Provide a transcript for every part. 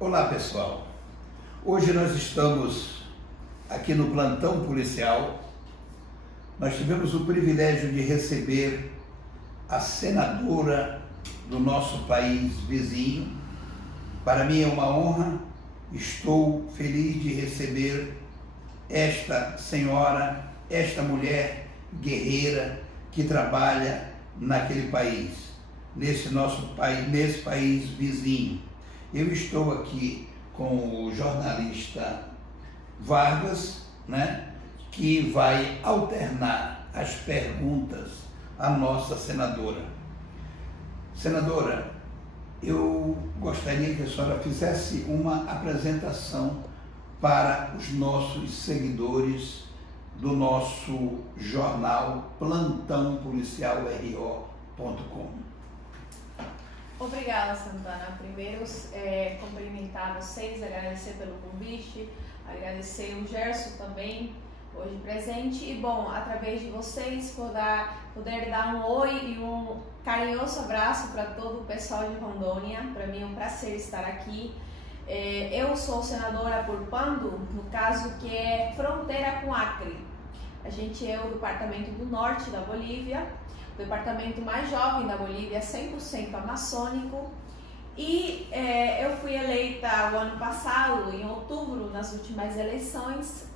Olá pessoal, hoje nós estamos aqui no plantão policial. Nós tivemos o privilégio de receber a senadora do nosso país vizinho. Para mim é uma honra, estou feliz de receber esta senhora, esta mulher guerreira que trabalha naquele país, nesse país vizinho. Eu estou aqui com o jornalista Vargas, que vai alternar as perguntas à nossa senadora. Senadora, eu gostaria que a senhora fizesse uma apresentação para os nossos seguidores do nosso jornal Plantão Policial RO.com. Obrigada, Santana. Primeiro, cumprimentar vocês, agradecer pelo convite, agradecer o Gerson também, hoje presente. E, bom, através de vocês, poder dar um oi e um carinhoso abraço para todo o pessoal de Rondônia. Para mim é um prazer estar aqui. Eu sou senadora por Pando, no caso que é fronteira com Acre. A gente é o departamento do norte da Bolívia, o departamento mais jovem da Bolívia, 100% amazônico. E eu fui eleita o ano passado, em outubro, nas últimas eleições.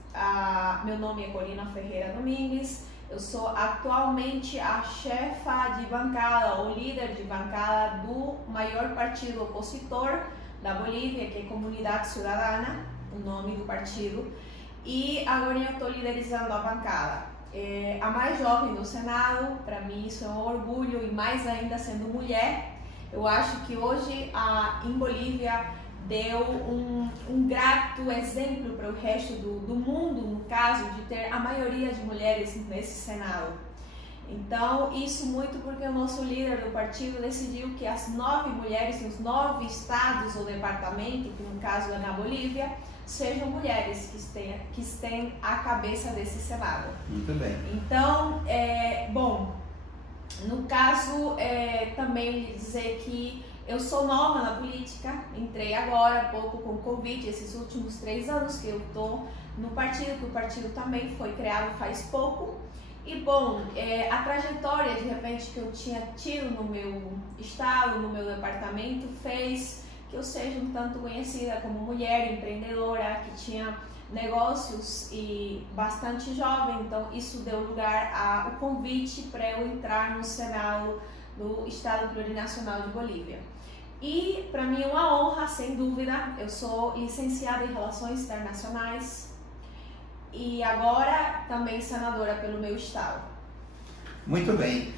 Meu nome é Corina Ferreira Domingues. Eu sou atualmente a chefa de bancada, ou líder de bancada do maior partido opositor da Bolívia, que é Comunidade Cidadana, o nome do partido. E agora eu estou liderizando a bancada. A mais jovem do Senado, para mim isso é um orgulho, e mais ainda sendo mulher. Eu acho que hoje em Bolívia deu um grato exemplo para o resto do mundo, no caso de ter a maioria de mulheres nesse Senado. Então, isso muito porque o nosso líder do partido decidiu que as 9 mulheres nos 9 estados ou departamentos, que no caso é na Bolívia, sejam mulheres que estejam à cabeça desse Senado. Muito bem. Então, bom, no caso, também dizer que eu sou nova na política, entrei agora há pouco com o Covid, esses últimos 3 anos que eu estou no partido, que o partido também foi criado faz pouco. E bom, a trajetória de repente que eu tinha tido no meu estado, no meu departamento, fez que eu seja um tanto conhecida como mulher empreendedora, que tinha negócios e bastante jovem. Então isso deu lugar ao convite para eu entrar no Senado do Estado Plurinacional de Bolívia. E para mim é uma honra, sem dúvida. Eu sou licenciada em Relações Internacionais e agora também senadora pelo meu estado. Muito bem.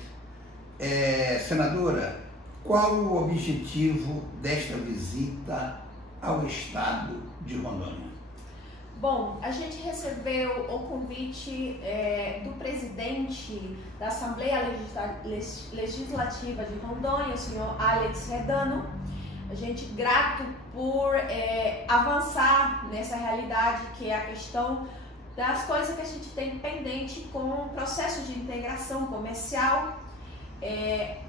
Senadora, qual o objetivo desta visita ao estado de Rondônia? Bom, a gente recebeu o convite do presidente da Assembleia Legislativa de Rondônia, o senhor Alex Redano. A gente grato por avançar nessa realidade que é a questão das coisas que a gente tem pendente com o processo de integração comercial.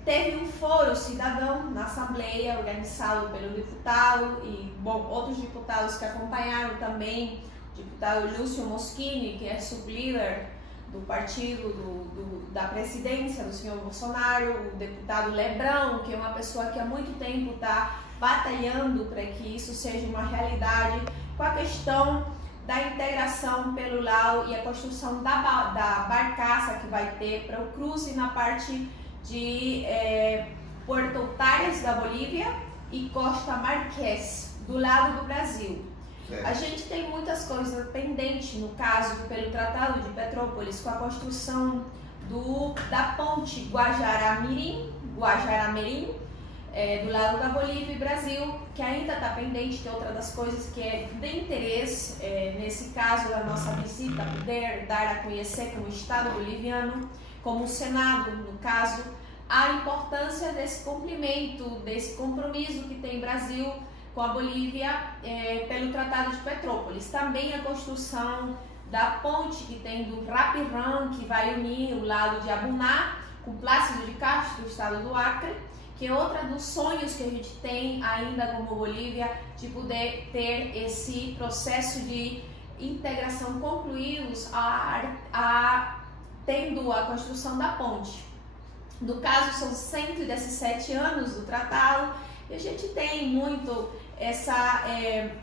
Teve um fórum cidadão na Assembleia, organizado pelo deputado e outros deputados que acompanharam também, o deputado Lúcio Moschini, que é sublíder do partido da presidência do senhor Bolsonaro, o deputado Lebrão, que é uma pessoa que há muito tempo está batalhando para que isso seja uma realidade, com a questão da integração pelo lado e a construção da barcaça que vai ter para o cruze na parte de Puerto Otares da Bolívia e Costa Marqués, do lado do Brasil. A gente tem muitas coisas pendentes, no caso, pelo Tratado de Petrópolis, com a construção da ponte Guajará-Mirim, do lado da Bolívia e Brasil, que ainda está pendente. De outra das coisas que é de interesse, nesse caso da nossa visita, poder dar a conhecer como Estado boliviano, como o Senado, no caso, a importância desse cumprimento, desse compromisso que tem o Brasil com a Bolívia pelo Tratado de Petrópolis. Também a construção da ponte que tem do Rapirã, que vai unir o lado de Abuná com Plácido de Castro, do estado do Acre, que outra dos sonhos que a gente tem ainda como Bolívia, de poder ter esse processo de integração concluídos tendo a construção da ponte. No caso, são 117 anos do tratado e a gente tem muito essa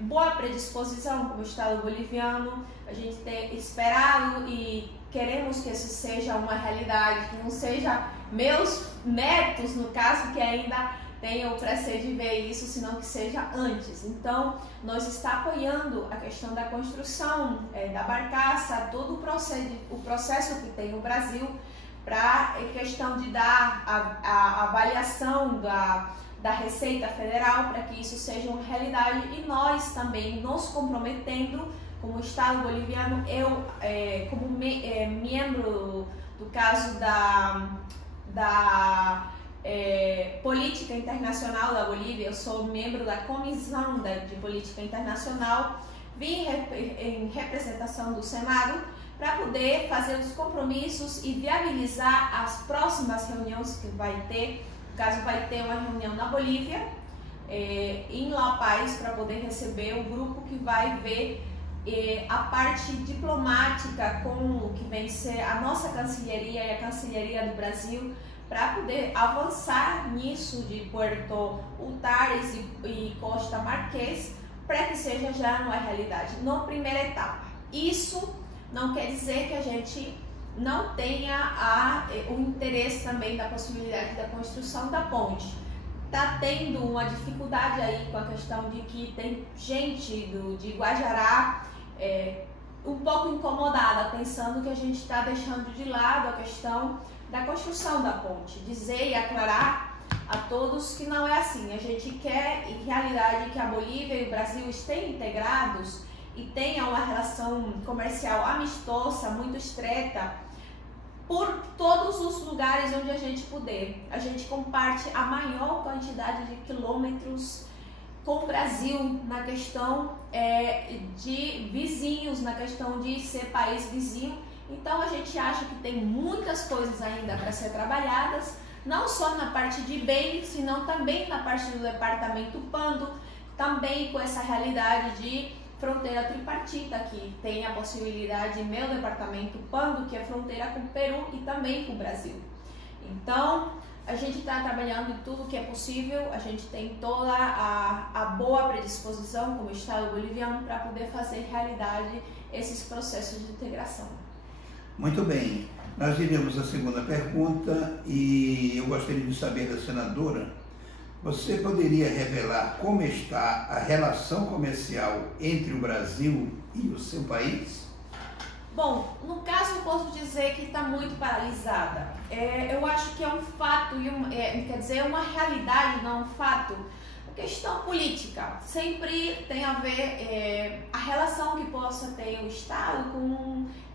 boa predisposição como Estado boliviano. A gente tem esperado e queremos que isso seja uma realidade, que não seja meus netos, no caso, que ainda tenham o prazer de ver isso, senão que seja antes. Então, nós estamos apoiando a questão da construção da barcaça, todo o processo que tem no Brasil, para a questão de dar a avaliação da Receita Federal, para que isso seja uma realidade, e nós também nos comprometendo como Estado boliviano, eu como membro do caso da Política Internacional da Bolívia, eu sou membro da Comissão de Política Internacional, vim em representação do Senado para poder fazer os compromissos e viabilizar as próximas reuniões que vai ter. No caso, vai ter uma reunião na Bolívia, em La Paz, para poder receber o grupo que vai ver a parte diplomática com o que vem ser a nossa Cancelaria e a Cancelaria do Brasil, para poder avançar nisso de Puerto Utares e Costa Marquês, para que seja já uma realidade na primeira etapa. Isso não quer dizer que a gente não tenha o interesse também da possibilidade da construção da ponte. Está tendo uma dificuldade aí com a questão de que tem gente de Guajará um pouco incomodada, pensando que a gente está deixando de lado a questão da construção da ponte. Dizer e aclarar a todos que não é assim. A gente quer, em realidade, que a Bolívia e o Brasil estejam integrados e tenham uma relação comercial amistosa, muito estreita, por todos os lugares onde a gente puder. A gente comparte a maior quantidade de quilômetros com o Brasil na questão de vizinhos, na questão de ser país vizinho. Então a gente acha que tem muitas coisas ainda para ser trabalhadas, não só na parte de bens, senão também na parte do departamento Pando, também com essa realidade de fronteira tripartita, que tem a possibilidade, meu departamento Pando, que é fronteira com o Peru e também com o Brasil. Então, a gente está trabalhando em tudo que é possível, a gente tem toda a boa predisposição como Estado boliviano para poder fazer realidade esses processos de integração. Muito bem, nós iremos à segunda pergunta e eu gostaria de saber da senadora, você poderia revelar como está a relação comercial entre o Brasil e o seu país? Bom, no caso eu posso dizer que está muito paralisada. Eu acho que é um fato, quer dizer, uma realidade, não um fato. A questão política sempre tem a ver a relação que possa ter o Estado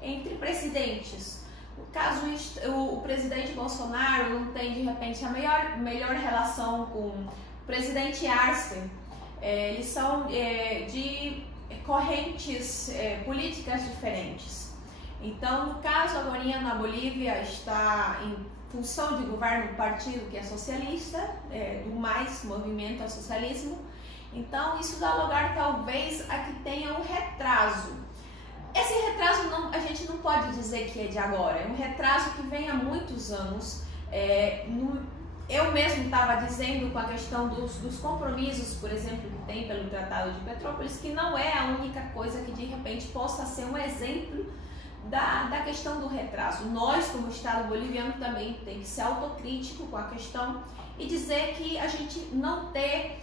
entre presidentes. No caso, o presidente Bolsonaro não tem, de repente, a melhor relação com o presidente Arce. Eles são de correntes políticas diferentes. Então, no caso, agora na Bolívia está em função de governo do partido que é socialista, do mais movimento ao socialismo. Então, isso dá lugar, talvez, a que tenha um retraso. Esse retraso a gente não pode dizer que é de agora, é um retraso que vem há muitos anos. Eu mesmo estava dizendo com a questão dos compromissos, por exemplo, que tem pelo Tratado de Petrópolis, que não é a única coisa que de repente possa ser um exemplo da questão do retraso. Nós, como Estado boliviano, também tem que ser autocrítico com a questão e dizer que a gente não ter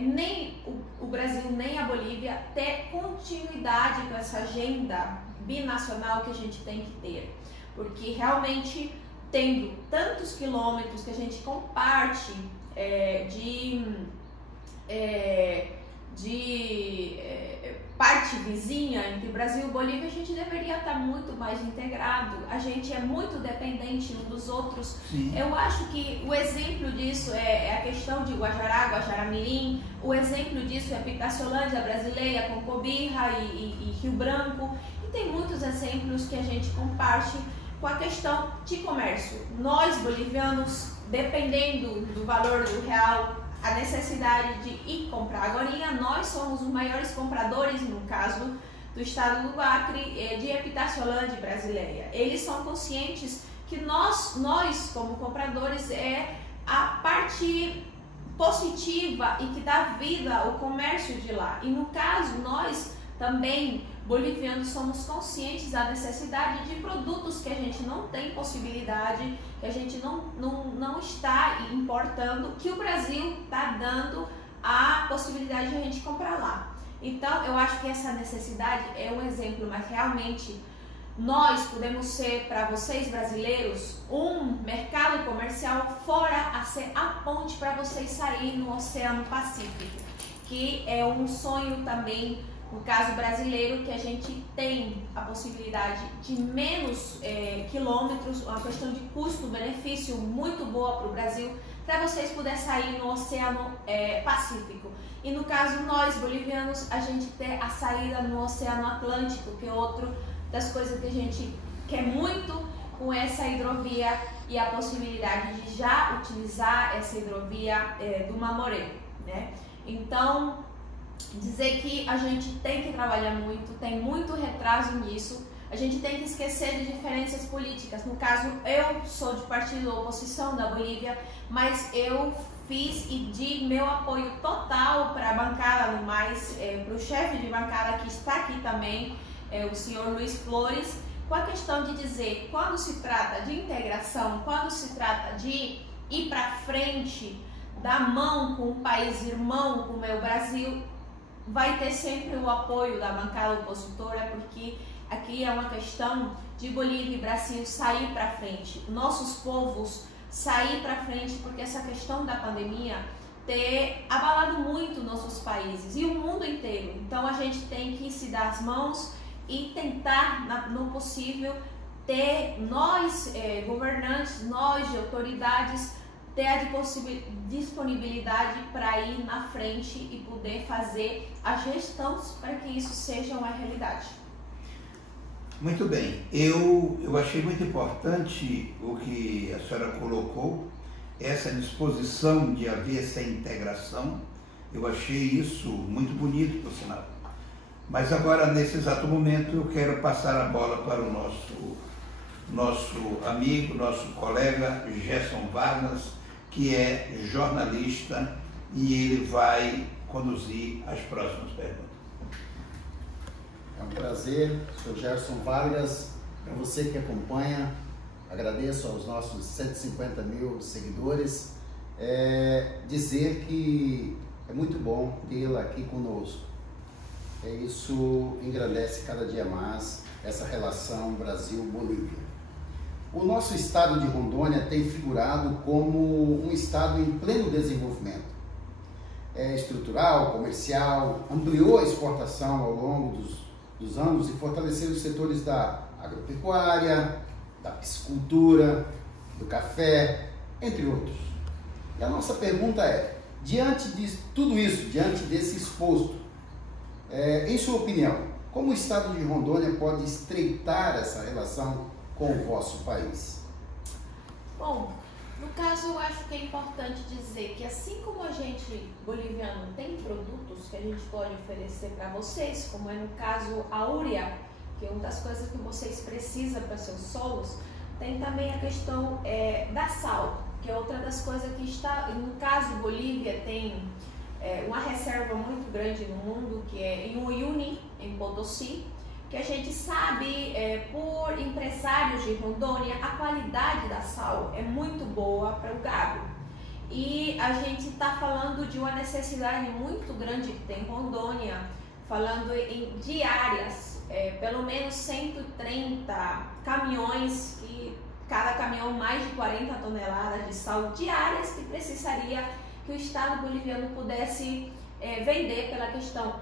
nem o Brasil nem a Bolívia ter continuidade com essa agenda binacional que a gente tem que ter, porque realmente tendo tantos quilômetros que a gente comparte parte vizinha entre Brasil e Bolívia, a gente deveria estar muito mais integrado. A gente é muito dependente um dos outros. Sim. Eu acho que o exemplo disso é a questão de Guajará, Guajará-Mirim. O exemplo disso é Pitaciolândia brasileira com Cobija e Rio Branco. E tem muitos exemplos que a gente comparte com a questão de comércio. Nós, bolivianos, dependendo do valor do real, a necessidade de ir comprar. Agora, nós somos os maiores compradores, no caso do estado do Acre, de Epitaciolândia brasileira. Eles são conscientes que nós como compradores, é a parte positiva e que dá vida ao comércio de lá. E no caso, nós também, bolivianos, somos conscientes da necessidade de produtos que a gente não tem possibilidade, que a gente não está importando, que o Brasil está dando a possibilidade de a gente comprar lá. Então, eu acho que essa necessidade é um exemplo, mas realmente nós podemos ser, para vocês brasileiros, um mercado comercial fora a ser a ponte para vocês saírem no Oceano Pacífico, que é um sonho também, no caso brasileiro, que a gente tem a possibilidade de menos quilômetros, uma questão de custo-benefício muito boa para o Brasil, para vocês poderem sair no Oceano Pacífico. E no caso, nós bolivianos, a gente ter a saída no Oceano Atlântico, que é outra das coisas que a gente quer muito com essa hidrovia e a possibilidade de já utilizar essa hidrovia do Mamoré, né? Então, dizer que a gente tem que trabalhar muito, tem muito retraso nisso, a gente tem que esquecer de diferenças políticas. No caso, eu sou de partido da oposição da Bolívia, mas eu fiz e di meu apoio total para a bancada no mais, para o chefe de bancada que está aqui também, o senhor Luiz Flores, com a questão de dizer, quando se trata de integração, quando se trata de ir para frente, dar mão com um país irmão como é o Brasil, vai ter sempre o apoio da bancada opositora, porque aqui é uma questão de Bolívia e Brasil sair para frente, nossos povos sair para frente, porque essa questão da pandemia ter abalado muito nossos países e o mundo inteiro. Então a gente tem que se dar as mãos e tentar, no possível, ter nós, governantes, nós de autoridades, ter a disponibilidade para ir na frente e poder fazer a gestão para que isso seja uma realidade. Muito bem, eu achei muito importante o que a senhora colocou, essa disposição de haver essa integração. Eu achei isso muito bonito, por sinal. Mas agora, nesse exato momento, eu quero passar a bola para o nosso amigo, nosso colega Gerson Vargas, que é jornalista, e ele vai conduzir as próximas perguntas. É um prazer, sou Gerson Vargas, para você que acompanha, agradeço aos nossos 150 mil seguidores, dizer que é muito bom tê-la aqui conosco. Isso engrandece cada dia mais essa relação Brasil-Bolívia. O nosso estado de Rondônia tem figurado como um estado em pleno desenvolvimento. Estrutural, comercial, ampliou a exportação ao longo dos anos e fortaleceu os setores da agropecuária, da piscicultura, do café, entre outros. E a nossa pergunta é, diante de tudo isso, diante desse exposto, em sua opinião, como o estado de Rondônia pode estreitar essa relação com o vosso país? Bom, no caso, eu acho que é importante dizer que assim como a gente, boliviano, tem produtos que a gente pode oferecer para vocês, como é no caso a urea, que é uma das coisas que vocês precisam para seus solos, tem também a questão da sal, que é outra das coisas que está, no caso Bolívia tem uma reserva muito grande no mundo, que é em Uyuni, em Potosí, que a gente sabe, por empresários de Rondônia, a qualidade da sal é muito boa para o gado. E a gente está falando de uma necessidade muito grande que tem em Rondônia, falando em diárias, pelo menos 130 caminhões, que cada caminhão mais de 40 toneladas de sal diárias, que precisaria que o estado boliviano pudesse vender pela questão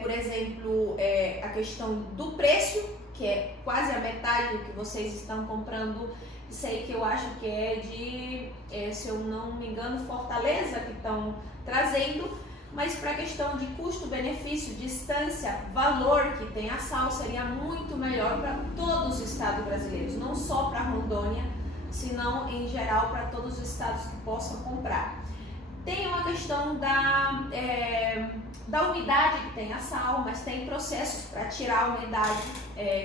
por exemplo, a questão do preço, que é quase a metade do que vocês estão comprando. Isso aí que eu acho que é de, se eu não me engano, Fortaleza, que estão trazendo, mas para a questão de custo-benefício, distância, valor que tem a sal, seria muito melhor para todos os estados brasileiros, não só para Rondônia, senão em geral para todos os estados que possam comprar. Tem uma questão da umidade que tem a sal, mas tem processos para tirar a umidade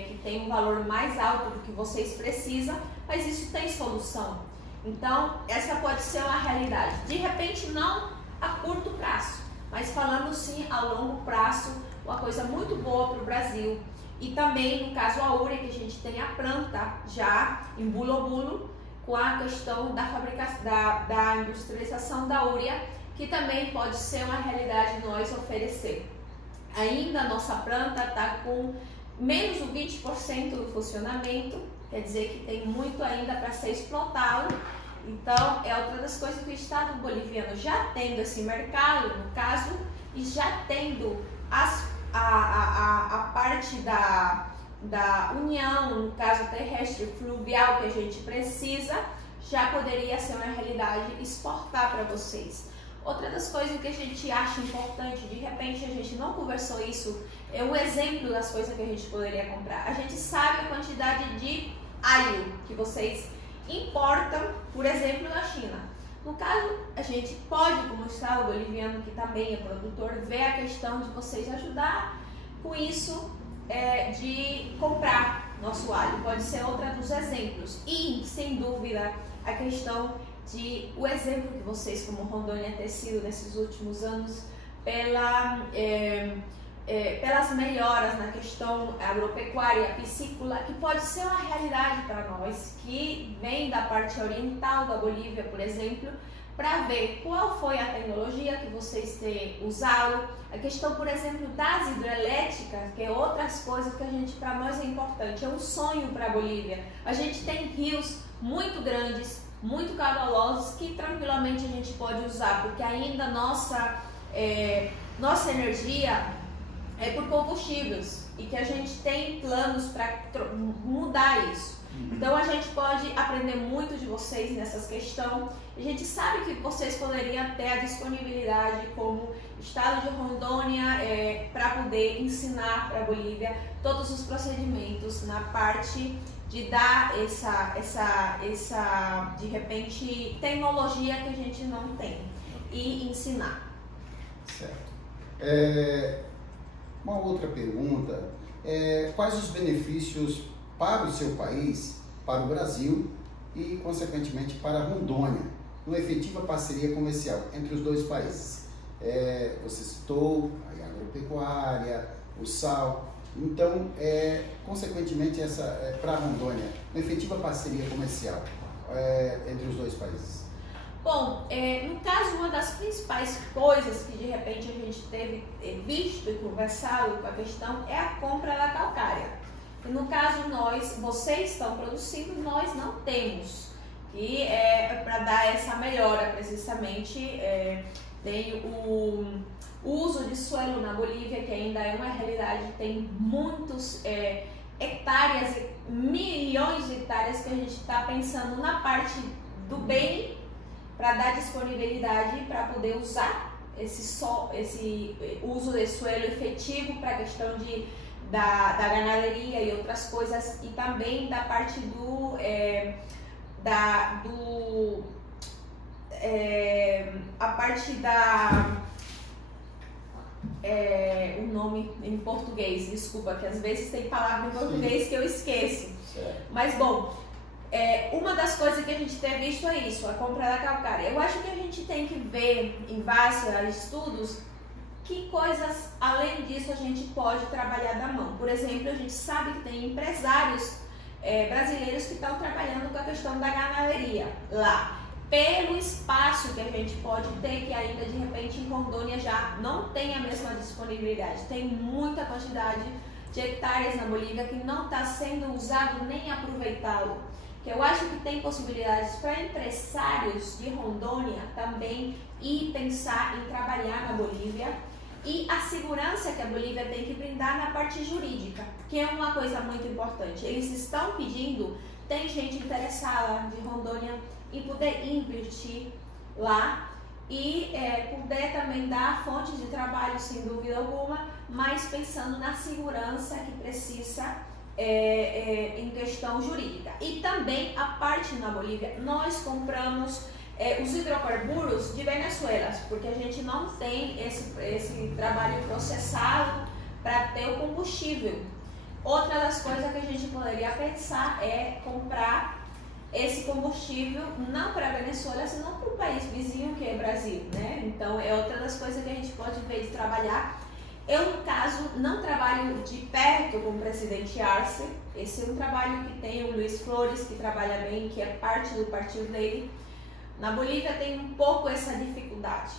que tem um valor mais alto do que vocês precisam, mas isso tem solução. Então, essa pode ser uma realidade. De repente, não a curto prazo, mas falando sim a longo prazo, uma coisa muito boa para o Brasil. E também, no caso a urea, que a gente tem a planta já em Bulobulo, com a questão da fabricação, da industrialização da urea, que também pode ser uma realidade nós oferecer. Ainda a nossa planta está com menos de 20% do funcionamento, quer dizer que tem muito ainda para ser explotado. Então, é outra das coisas que o Estado boliviano já tendo esse mercado, no caso, e já tendo a parte da união, no caso terrestre fluvial que a gente precisa, já poderia ser uma realidade exportar para vocês. Outra das coisas que a gente acha importante, de repente a gente não conversou isso, é um exemplo das coisas que a gente poderia comprar. A gente sabe a quantidade de alho que vocês importam, por exemplo, da China. No caso, a gente pode, como Estado boliviano, que também é produtor, ver a questão de vocês ajudar com isso, de comprar nosso alho. Pode ser outra dos exemplos. E, sem dúvida, a questão de o exemplo que vocês, como Rondônia, têm sido nesses últimos anos pelas melhoras na questão agropecuária, piscícola, que pode ser uma realidade para nós, que vem da parte oriental da Bolívia, por exemplo, para ver qual foi a tecnologia que vocês têm usado, a questão, por exemplo, das hidrelétricas, que é outras coisas que a gente, para nós é importante, é um sonho para a Bolívia. A gente tem rios muito grandes, muito caudalosos, que tranquilamente a gente pode usar, porque ainda nossa energia é por combustíveis e que a gente tem planos para mudar isso. Então a gente pode aprender muito de vocês nessas questões. A gente sabe que vocês poderiam ter a disponibilidade como Estado de Rondônia para poder ensinar para a Bolívia todos os procedimentos na parte de dar essa de repente tecnologia que a gente não tem e ensinar. Certo. Uma outra pergunta, quais os benefícios para o seu país, para o Brasil e, consequentemente, para a Rondônia, numa efetiva parceria comercial entre os dois países? Você citou a agropecuária, o sal, então, consequentemente, para a Rondônia, uma efetiva parceria comercial entre os dois países? Bom, no caso, uma das principais coisas que de repente a gente teve visto e conversado com a questão é a compra da calcária. E no caso, vocês estão produzindo, nós não temos. E para dar essa melhora, precisamente, tem o uso de suelo na Bolívia, que ainda é uma realidade, tem muitos hectares, milhões de hectares que a gente está pensando na parte do bem, para dar disponibilidade para poder usar esse uso de suelo efetivo para a questão da ganaderia e outras coisas, e também da parte o nome em português, desculpa, que às vezes tem palavra em português que eu esqueço. Certo. Mas bom, uma das coisas que a gente tem visto é isso, a compra da calcária. Eu acho que a gente tem que ver em base a estudos que coisas além disso a gente pode trabalhar da mão. Por exemplo, a gente sabe que tem empresários brasileiros que estão trabalhando com a questão da ganaderia lá, pelo espaço que a gente pode ter, que ainda de repente em Rondônia já não tem a mesma disponibilidade. Tem muita quantidade de hectares na Bolívia que não está sendo usado nem aproveitado. Que eu acho que tem possibilidades para empresários de Rondônia também ir pensar em trabalhar na Bolívia, e a segurança que a Bolívia tem que brindar na parte jurídica, que é uma coisa muito importante. Eles estão pedindo, tem gente interessada de Rondônia em poder investir lá e poder também dar fontes de trabalho, sem dúvida alguma, mas pensando na segurança que precisa em questão jurídica. E também a parte na Bolívia, nós compramos os hidrocarburos de Venezuela, porque a gente não tem esse trabalho processado para ter o combustível. Outra das coisas que a gente poderia pensar é comprar esse combustível não para a Venezuela, senão para o país vizinho, que é o Brasil, né? Então é outra das coisas que a gente pode ver de trabalhar. Eu, no caso, não trabalho de perto com o presidente Arce. Esse é um trabalho que tem o Luiz Flores, que trabalha bem, que é parte do partido dele. Na Bolívia tem um pouco essa dificuldade.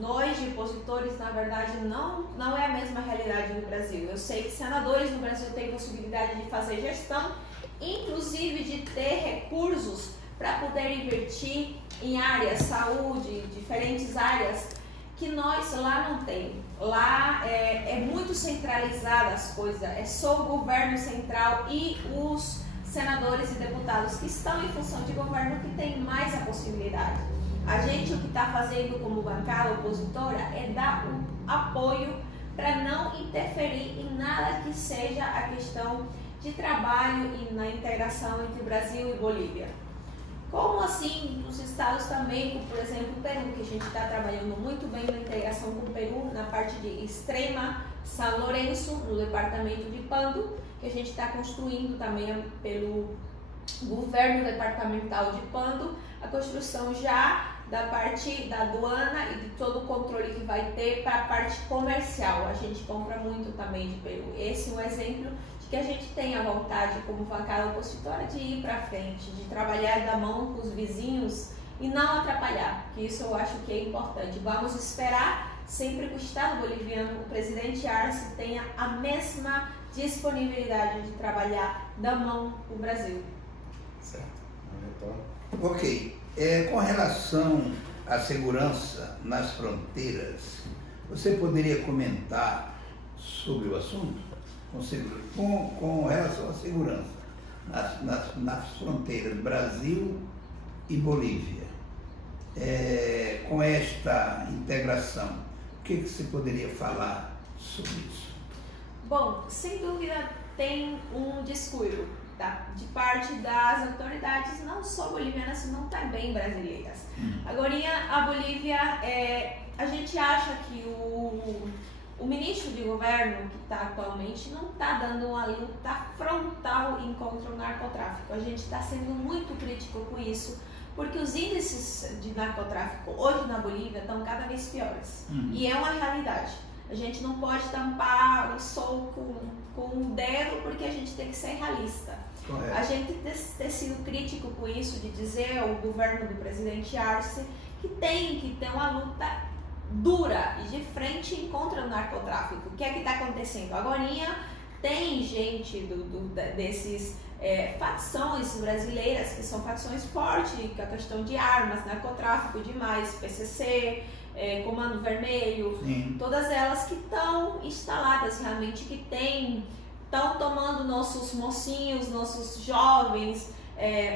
Nós, de opositores, na verdade, não é a mesma realidade no Brasil. Eu sei que senadores no Brasil têm possibilidade de fazer gestão, inclusive de ter recursos para poder investir em áreas, saúde, diferentes áreas, que nós lá não temos. Lá é muito centralizada as coisas, é só o governo central e os senadores e deputados que estão em função de governo que tem mais a possibilidade. A gente, o que está fazendo como bancada opositora é dar um apoio para não interferir em nada que seja a questão de trabalho e na integração entre Brasil e Bolívia. Como assim os estados também, como por exemplo o Peru, que a gente está trabalhando muito bem na integração com o Peru, na parte de Extrema, São Lourenço, no departamento de Pando, que a gente está construindo também pelo governo departamental de Pando, a construção já da parte da aduana e de todo o controle que vai ter para a parte comercial. A gente compra muito também de Peru. Esse é um exemplo de que a gente tem a vontade, como bancada opositora, de ir para frente, de trabalhar da mão com os vizinhos e não atrapalhar, que isso eu acho que é importante. Vamos esperar sempre que o Estado boliviano, o presidente Arce, tenha a mesma disponibilidade de trabalhar da mão com o Brasil. Certo. Ok. Com relação à segurança nas fronteiras, você poderia comentar sobre o assunto? Com relação à segurança nas fronteiras Brasil e Bolívia, com esta integração, o que você poderia falar sobre isso? Bom, sem dúvida tem um descuido de parte das autoridades, não só bolivianas, não também brasileiras. Agora, a Bolívia, a gente acha que o ministro de governo que está atualmente não está dando uma luta frontal contra o narcotráfico. A gente está sendo muito crítico com isso, porque os índices de narcotráfico hoje na Bolívia estão cada vez piores. E é uma realidade. A gente não pode tampar o sol com o dedo, porque a gente tem que ser realista. Correto. A gente ter sido crítico com isso, de dizer ao governo do presidente Arce que tem que ter uma luta dura e de frente contra o narcotráfico. O que é que está acontecendo? Agora tem gente desses facções brasileiras, que são facções fortes, com a questão de armas, narcotráfico demais, PCC, Comando Vermelho, sim, todas elas que estão instaladas realmente, que estão tomando nossos mocinhos, nossos jovens,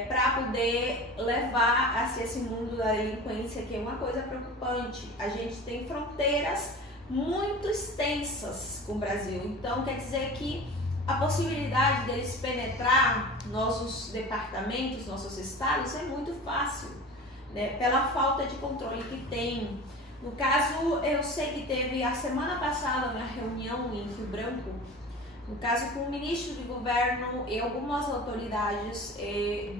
para poder levar a esse mundo da delinquência, que é uma coisa preocupante. A gente tem fronteiras muito extensas com o Brasil, então quer dizer que a possibilidade deles penetrar nossos departamentos, nossos estados, é muito fácil, né? Pela falta de controle que tem. No caso, eu sei que teve a semana passada uma reunião em Rio Branco, no caso com o ministro de governo e algumas autoridades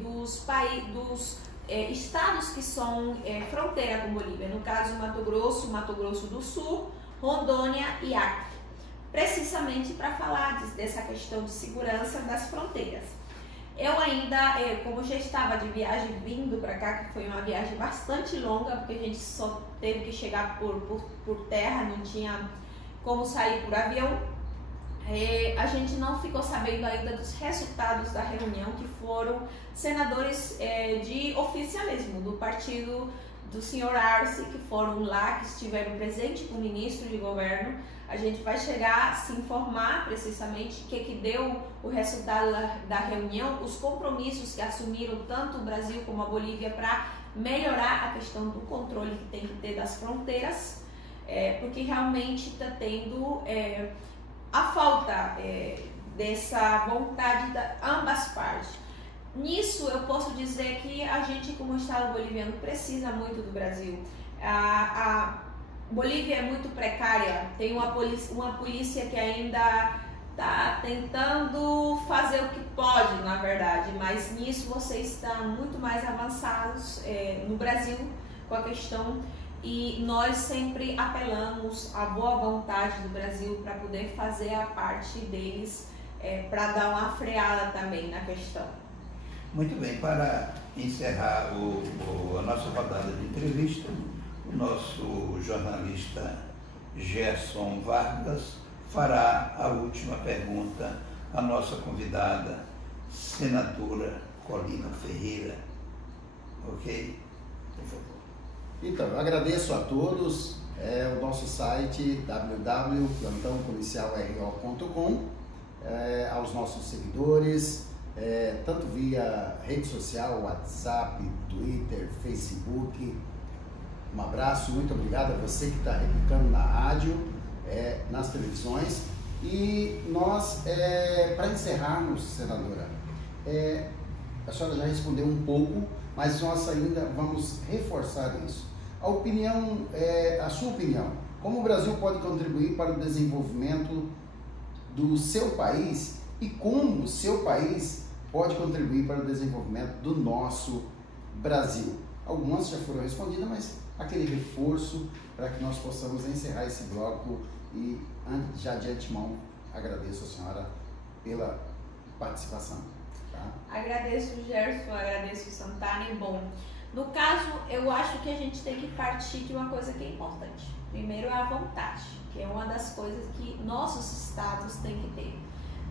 dos estados que são fronteira com Bolívia, no caso Mato Grosso do Sul, Rondônia e Acre, precisamente para falar dessa questão de segurança das fronteiras. Eu ainda, como já estava de viagem vindo para cá, que foi uma viagem bastante longa, porque a gente só teve que chegar por terra, não tinha como sair por avião, a gente não ficou sabendo ainda dos resultados da reunião, que foram senadores de oficialismo do partido do senhor Arce, que foram lá, que estiveram presentes com o ministro de governo. A gente vai chegar a se informar precisamente o que deu o resultado da reunião, os compromissos que assumiram tanto o Brasil como a Bolívia para melhorar a questão do controle que tem que ter das fronteiras, porque realmente está tendo a falta dessa vontade de ambas partes. Nisso eu posso dizer que a gente, como Estado boliviano, precisa muito do Brasil. A Bolívia é muito precária, tem uma polícia que ainda está tentando fazer o que pode, na verdade, mas nisso vocês estão muito mais avançados no Brasil com a questão, e nós sempre apelamos à boa vontade do Brasil para poder fazer a parte deles, para dar uma freada também na questão. Muito bem, para encerrar a nossa rodada de entrevista, o nosso jornalista Gerson Vargas fará a última pergunta à nossa convidada, senadora Colina Ferreira. Ok? Por favor. Então, eu agradeço a todos. O nosso site www.plantãopolicialro.com, aos nossos seguidores, tanto via rede social, WhatsApp, Twitter, Facebook. Um abraço, muito obrigado a você que está replicando na rádio, nas televisões. E nós, para encerrarmos, senadora, a senhora já respondeu um pouco, mas nós ainda vamos reforçar isso. A sua opinião, como o Brasil pode contribuir para o desenvolvimento do seu país e como o seu país pode contribuir para o desenvolvimento do nosso Brasil? Algumas já foram respondidas, mas aquele reforço para que nós possamos encerrar esse bloco, e já de antemão agradeço a senhora pela participação. Tá? Agradeço o Gerson, agradeço o Santana. Bom, no caso, eu acho que a gente tem que partir de uma coisa que é importante. Primeiro é a vontade, que é uma das coisas que nossos estados têm que ter.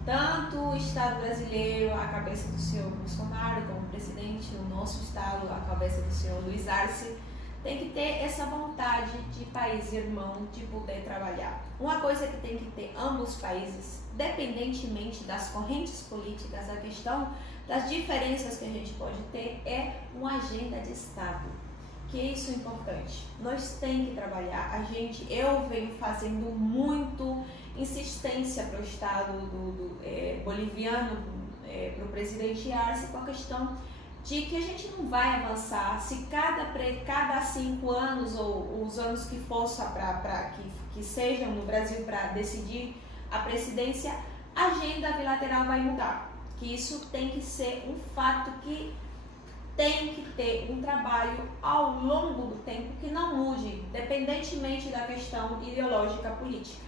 Tanto o Estado brasileiro, a cabeça do senhor Bolsonaro como presidente, o nosso Estado, a cabeça do senhor Luiz Arce, tem que ter essa vontade de país irmão, de poder trabalhar. Uma coisa que tem que ter ambos os países, independentemente das correntes políticas, a questão das diferenças que a gente pode ter, é uma agenda de Estado. Que é isso importante. Nós temos que trabalhar. Eu venho fazendo muito insistência para o Estado boliviano, para o presidente Arce, com a questão de que a gente não vai avançar se cada 5 anos, ou os anos que fossem que sejam no Brasil para decidir a presidência, a agenda bilateral vai mudar. Que isso tem que ser um fato, que tem que ter um trabalho ao longo do tempo que não mude, independentemente da questão ideológica política.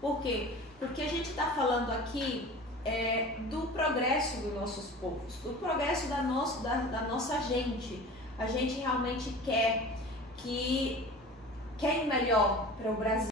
Por quê? Porque a gente está falando aqui do progresso dos nossos povos, do progresso da nossa gente. A gente realmente quer o melhor para o Brasil.